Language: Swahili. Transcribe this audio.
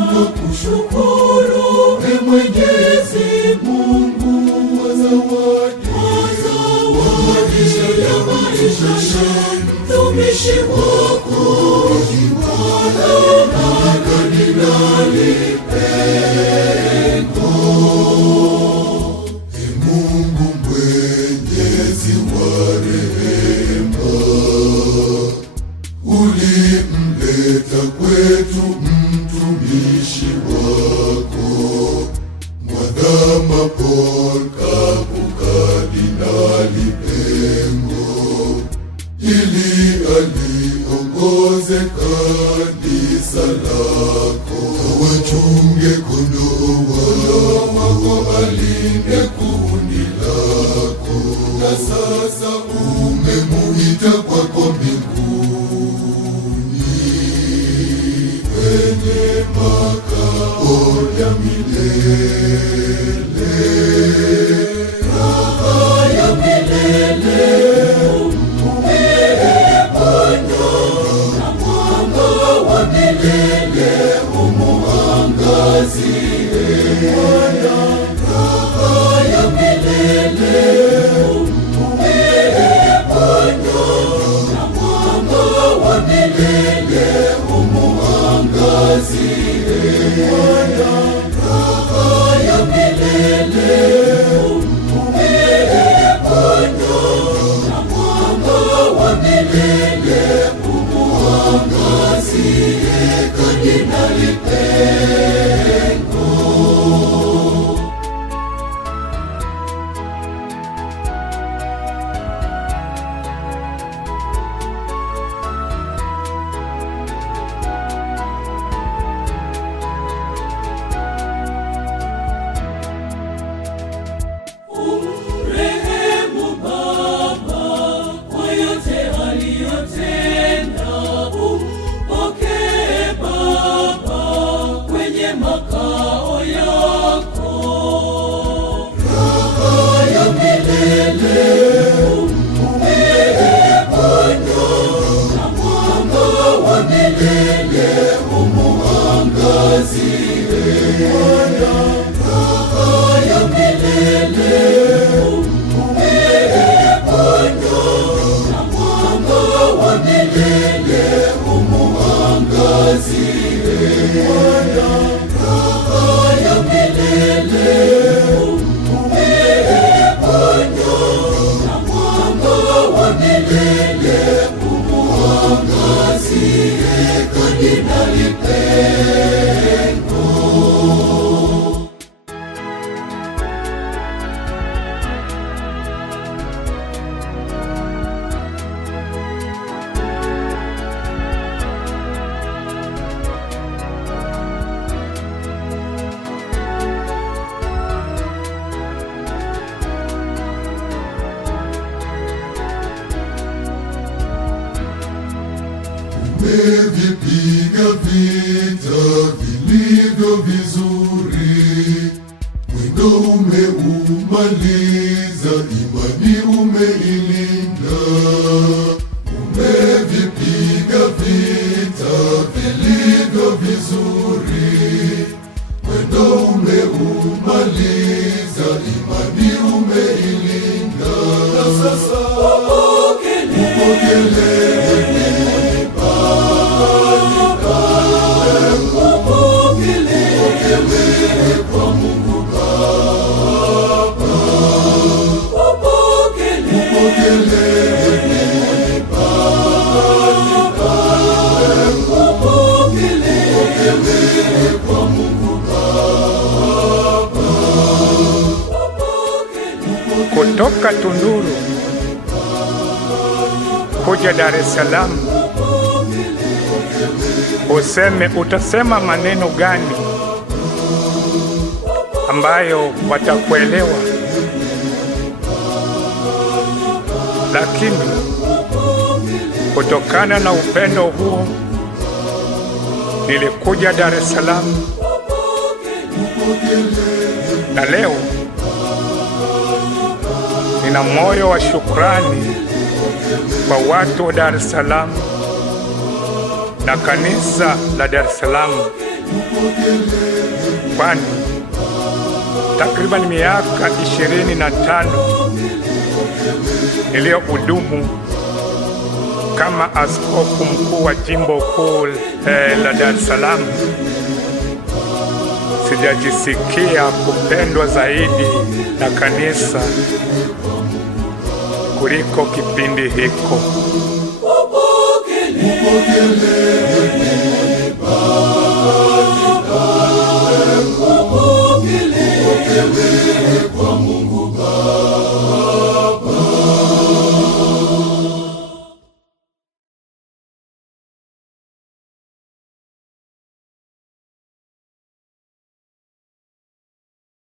Tunakushukuru Mwenyezi Mungu wa zawadi ya maisha mtumishi wako Bwana Kardinali Pengo. Mungu mwenyezi wa rehema, ulimleta kwetu mtumishi wako Mwadhama Paul Kapu Kardinali Pengo, ili aliongoze kanisa lako, awachunge kondoo wako, alinde kundi lako, na sasa umemuita kwako mbinguni kwenye makao ya milele, raha ya milele. Milele umuangazie Bwana, raha ya milele umpe Bwana, na mwanga wa milele umuangazie Bwana, raha ya milele umpe Bwana, na mwanga wa milele umuangazie Kardinali Pengo. Umrehemu Baba kwa yote aliyotenda, umpokee Baba kwenye makao yako, raha ya milele umpe Bwana, na mwanga wa milele umuangazie Bwana, raha ya milele umpe Bwana, na mwanga wa milele umuangazie Bwana, raha ya milele umpe Bwana, na mwanga wa milele umuangazie Kardinali Pengo. Umevipiga vita vilivyo vizuri, mwendo umeumaliza, imani umeilinda. Umevipiga vita vilivyo vizuri, mwendo umeumaliza, imani umeilinda. Na sasa upokelewe kwa Mungu Baba, upokelewe kwa Mungu Baba. Kutoka Tunduru kuja Dar es Salaam, useme utasema maneno gani ambayo watakuelewa, lakini kutokana na upendo huo nilikuja Dar es Salaam, na leo nina moyo wa shukrani kwa watu wa Dar es Salaam na kanisa la Dar es Salaam kwani takriban miaka 25 niliyohudumu kama askofu mkuu wa jimbo kuu la Dar es Salaam, sijajisikia kupendwa zaidi na kanisa kuliko kipindi hiko. upokelewe